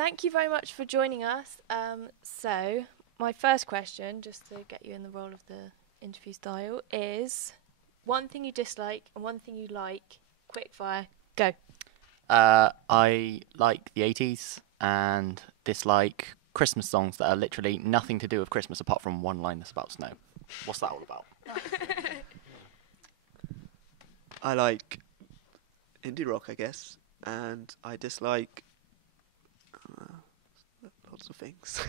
thank you very much for joining us. So, my first question, just to get you in the role of the interview style, is one thing you dislike and one thing you like. Quick fire, go. I like the 80s and dislike Christmas songs that are literally nothing to do with Christmas apart from one line that's about snow. What's that all about? I like indie rock, I guess, and I dislike lots of things.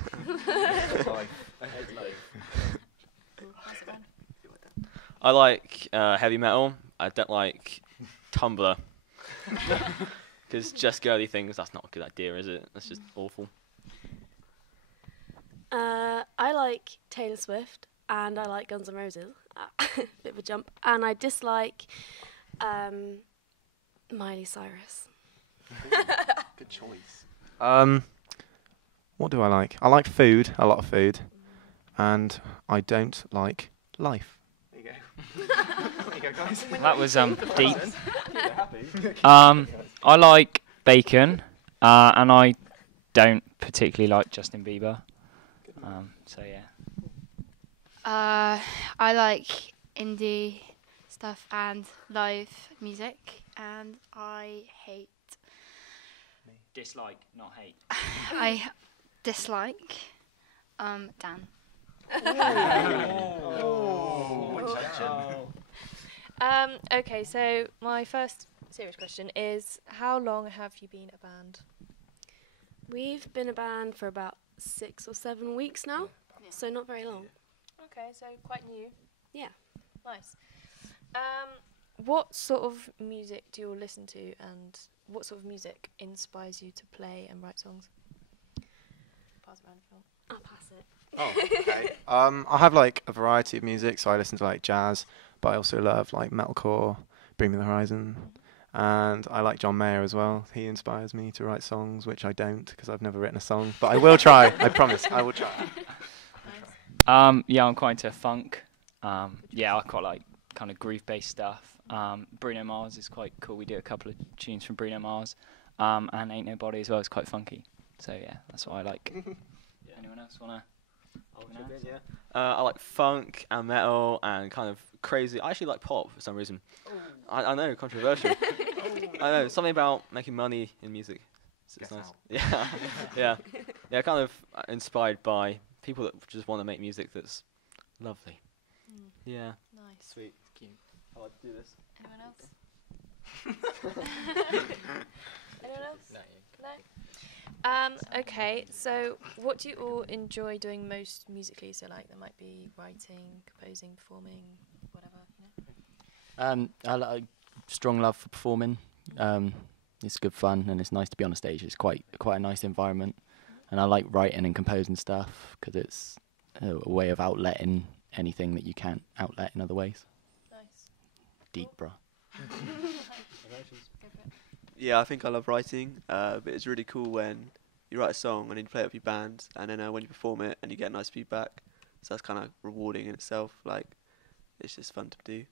I like heavy metal. I don't like Tumblr. Because just girly things, that's not a good idea, is it? That's just awful. I like Taylor Swift and I like Guns N' Roses. Bit of a jump. And I dislike Miley Cyrus. Good choice. What do I like? I like food, a lot of food, and I don't like life. There you go. There you go, guys. That was deep. I like bacon, and I don't particularly like Justin Bieber. So yeah. I like indie stuff and live music, and I hate. Dislike, not hate. I dislike Dan. Okay, so my first serious question is, how long have you been a band? We've been a band for about 6 or 7 weeks now, so not very long. Okay, so quite new. Yeah. Nice. What sort of music do you all listen to, and what sort of music inspires you to play and write songs? Pass it around if you want. I'll pass it. Oh, okay. I have like a variety of music, so I listen to like jazz, but I also love like metalcore, Bring Me the Horizon, and I like John Mayer as well. He inspires me to write songs, which I don't because I've never written a song, but I will try. I promise, I will try. Yeah, I'm quite into funk. Yeah, I quite like kind of groove-based stuff. Bruno Mars is quite cool. We do a couple of tunes from Bruno Mars, and Ain't Nobody as well. It's quite funky. So yeah, that's what I like. Anyone else wanna? I like funk and metal and kind of crazy. I actually like pop for some reason. I know, controversial. I know, something about making money in music. It's nice. Yeah, yeah. Kind of inspired by people that just want to make music that's lovely. Yeah. Nice. Sweet. Cute. I like to do this. Anyone else? Anyone else? No. Okay, so what do you all enjoy doing most musically? So like, there might be writing, composing, performing, whatever, you know? I like strong love for performing. It's good fun and it's nice to be on a stage. It's quite a nice environment, and I like writing and composing stuff because it's a way of outletting anything that you can't outlet in other ways. Nice. Deep, bro. Yeah, I think I love writing, but it's really cool when you write a song and then you play it with your band, and then when you perform it and you get nice feedback. So that's kind of rewarding in itself. Like, it's just fun to do.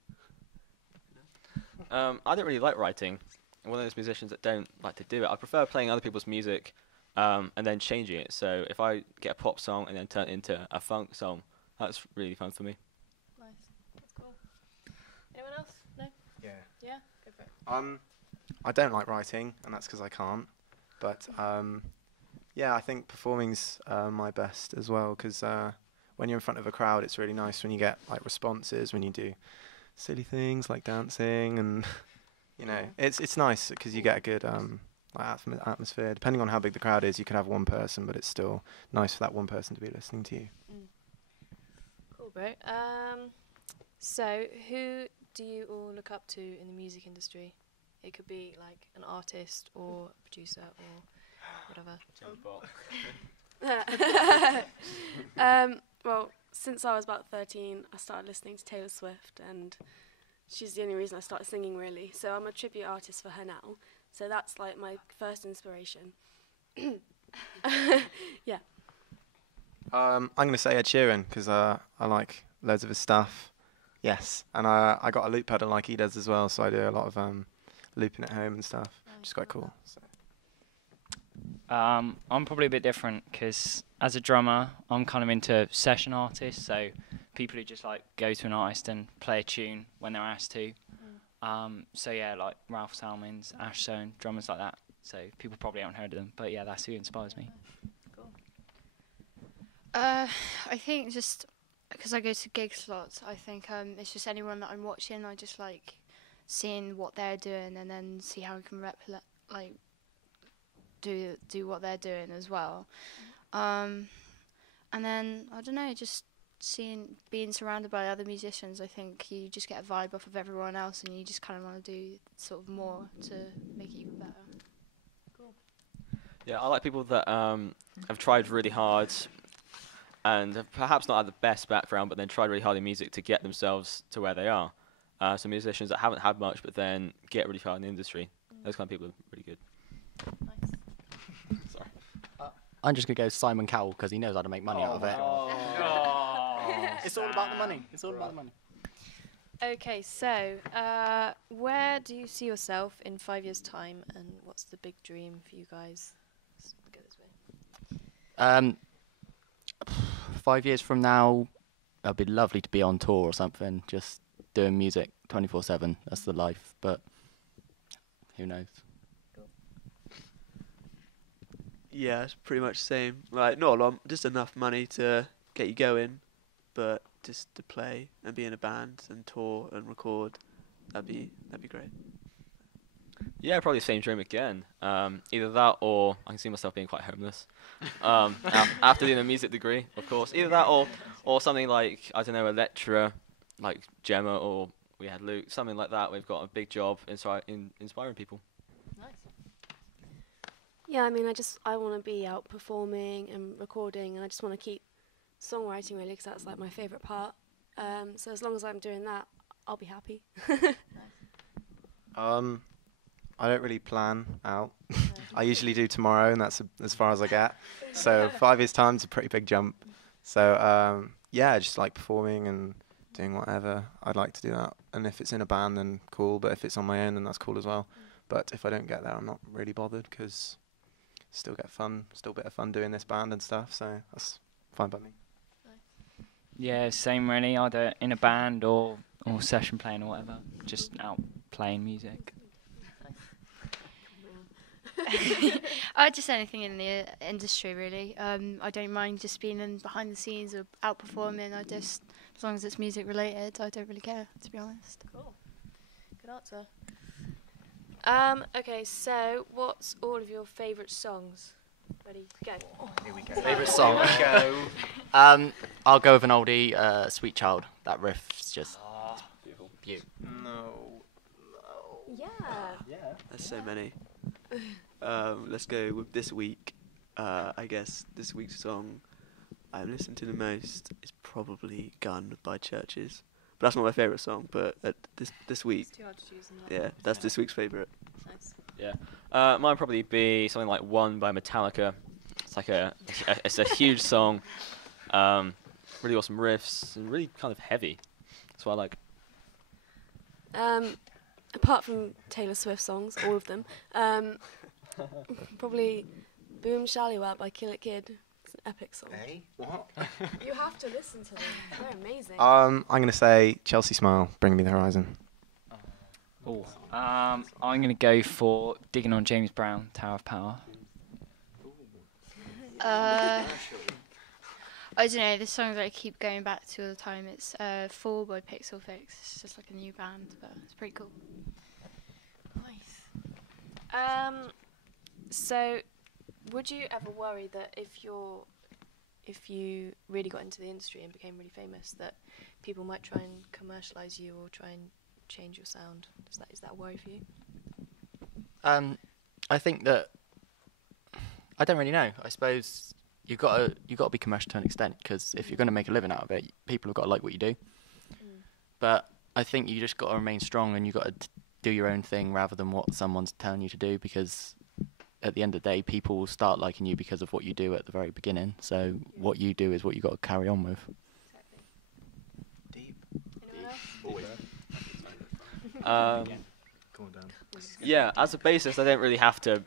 I don't really like writing. I'm one of those musicians that don't like to do it. I prefer playing other people's music and then changing it. So if I get a pop song and then turn it into a funk song, that's really fun for me. Nice. That's cool. Anyone else? No? Yeah. Yeah? Go for it. I don't like writing, and that's because I can't. But yeah, I think performing's my best as well, because when you're in front of a crowd, it's really nice when you get like responses, when you do silly things like dancing, and you know, it's nice because you get a good like atmosphere. Depending on how big the crowd is, you could have one person, but it's still nice for that one person to be listening to you. Cool, bro. So who do you all look up to in the music industry? It could be like an artist or a producer or whatever. Well, since I was about 13, I started listening to Taylor Swift, and she's the only reason I started singing, really. So I'm a tribute artist for her now. So that's like my first inspiration. Yeah. I'm going to say Ed Sheeran because I like loads of his stuff. Yes, and I got a loop pedal like he does as well, so I do a lot of looping at home and stuff, which is quite cool. So. I'm probably a bit different because as a drummer, I'm kind of into session artists, so people who just like go to an artist and play a tune when they're asked to. So yeah, like Ralph Salmons, Ash Sohn, drummers like that. So people probably haven't heard of them, but yeah, that's who inspires me. Cool. I think just because I go to gig slots, I think it's just anyone that I'm watching. I just like seeing what they're doing and then see how I can do what they're doing as well. And then I don't know, just being surrounded by other musicians. I think you just get a vibe off of everyone else, and you just kind of want to do sort of more to make it even better. Yeah, I like people that have tried really hard and have perhaps not had the best background, but then tried really hard in music to get themselves to where they are. So musicians that haven't had much, but then get really far in the industry. Those kind of people are really good. Nice. I'm just going to go Simon Cowell because he knows how to make money out of it. It's all about the money. It's all about the money. Okay, so where do you see yourself in 5 years' time, and what's the big dream for you guys? Let's go this way. 5 years from now, it'd be lovely to be on tour or something, just doing music 24/7. That's the life, but who knows? Yeah, it's pretty much the same. Like, not a lot, just enough money to get you going, but just to play and be in a band and tour and record, that'd be great. Yeah, probably the same dream again. Either that or I can see myself being quite homeless. After doing a music degree, of course. Either that or something like, I don't know, a lecturer like Gemma, or we had Luke, something like that. We've got a big job inspiring people. Nice. Yeah, I mean, I want to be out performing and recording, and I just want to keep songwriting really, because that's like my favourite part. So as long as I'm doing that, I'll be happy. I don't really plan out. I usually do tomorrow, and that's as far as I get. So 5 years' time is a pretty big jump. So yeah, I just like performing and doing whatever. I'd like to do that. And if it's in a band, then cool. But if it's on my own, then that's cool as well. But if I don't get there, I'm not really bothered, because still a bit of fun doing this band and stuff. So that's fine by me. Yeah, same really. Either in a band or session playing or whatever. Just out playing music. Just anything in the industry really. I don't mind just being in behind the scenes or out performing. As long as it's music related, I don't really care, to be honest. Cool. Good answer. Okay, so what's all of your favourite songs? Ready, go. Here we go. Favourite song? I'll go with an oldie, Sweet Child. That riff's just Beautiful. beautiful. No. Yeah. There's so many. Let's go with this week. I guess this week's song I've listened to the most is probably Gun by Churches. But that's not my favourite song, but this week, It's too hard to choose. that's this week's favourite. Nice. Yeah. Mine probably be something like One by Metallica. It's like it's a huge song. Really awesome riffs and really kind of heavy. That's what I like. Apart from Taylor Swift songs, all of them, probably Boom Shallywell by Kill It Kid. It's an epic song. Hey, what? You have to listen to them. They're amazing. I'm gonna say Chelsea Smile, Bring Me the Horizon. Oh, I'm gonna go for Digging on James Brown, Tower of Power. I don't know, the songs that I keep going back to all the time, it's Fall by Pixel Fix. It's just like a new band, but it's pretty cool. Nice. So, would you ever worry that if you really got into the industry and became really famous, that people might try and commercialise you or try and change your sound? Is that a worry for you? I think that I don't really know. I suppose you've got to be commercial to an extent, because if you're going to make a living out of it, people have got to like what you do. But I think you just got to remain strong, and you've got to do your own thing rather than what someone's telling you to do, because at the end of the day, people will start liking you because of what you do at the very beginning. So what you do is what you got to carry on with. Deep. Anyone else? Yeah, as a bassist, I don't really have to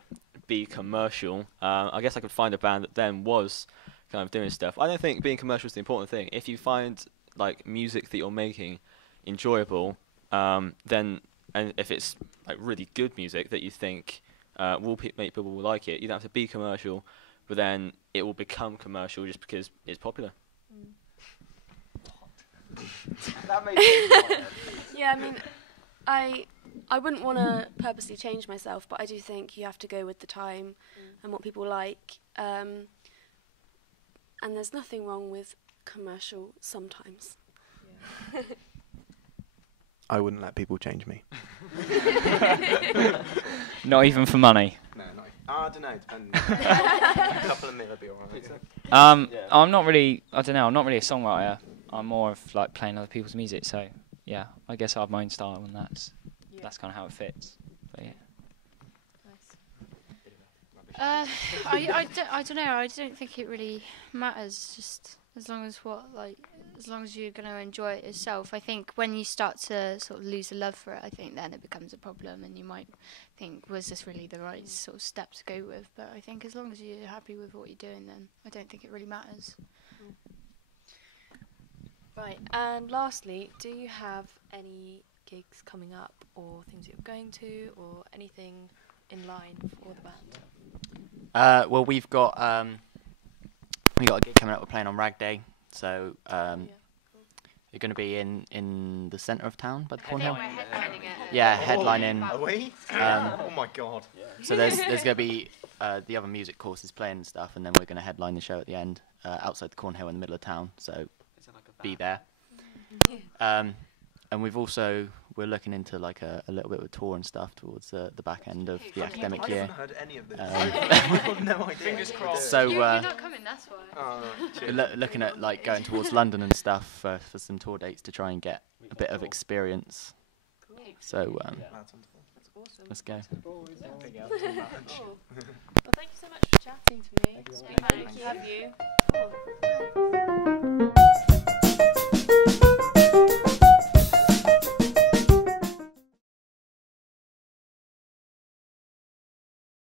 be commercial, I guess I could find a band that then was kind of doing stuff. I don't think being commercial is the important thing. If you find like music that you're making enjoyable, then, and if it's like really good music that you think will make people like it, you don't have to be commercial, but then it will become commercial just because it's popular. That made sense. Yeah, I mean, I wouldn't want to purposely change myself, but I do think you have to go with the time and what people like. And there's nothing wrong with commercial sometimes. Yeah. I wouldn't let people change me. Not even for money. No, not. I don't know. Depends. A couple of mil would be alright. I'm not really. I don't know. I'm not really a songwriter. I'm more of like playing other people's music. So yeah, I guess I have my own style, and that's kind of how it fits. But yeah. I don't know. I don't think it really matters. Just as long as you're going to enjoy it yourself. I think when you start to sort of lose the love for it, I think then it becomes a problem, and you might think, was this really the right sort of step to go with? But I think as long as you're happy with what you're doing, then I don't think it really matters. Right, and lastly, do you have any gigs coming up, or things you're going to, or anything in line for the band? Well, we got a gig coming up. We're playing on Rag Day, so you're going to be in the centre of town by the Cornhill. Yeah, headlining. Are we? Oh my god. So there's going to be the other music courses playing and stuff, and then we're going to headline the show at the end outside the Cornhill in the middle of town. So be there. And we're looking into like a little bit of a tour and stuff towards the back end of the academic year. I haven't heard any of this. I've got no idea. Fingers crossed. So You're not coming, that's why. we're looking at like going towards London and stuff for some tour dates to try and get a bit of experience. So That's awesome. let's go. Cool. Well, thank you so much for chatting to me. It's been great to have you. Cool.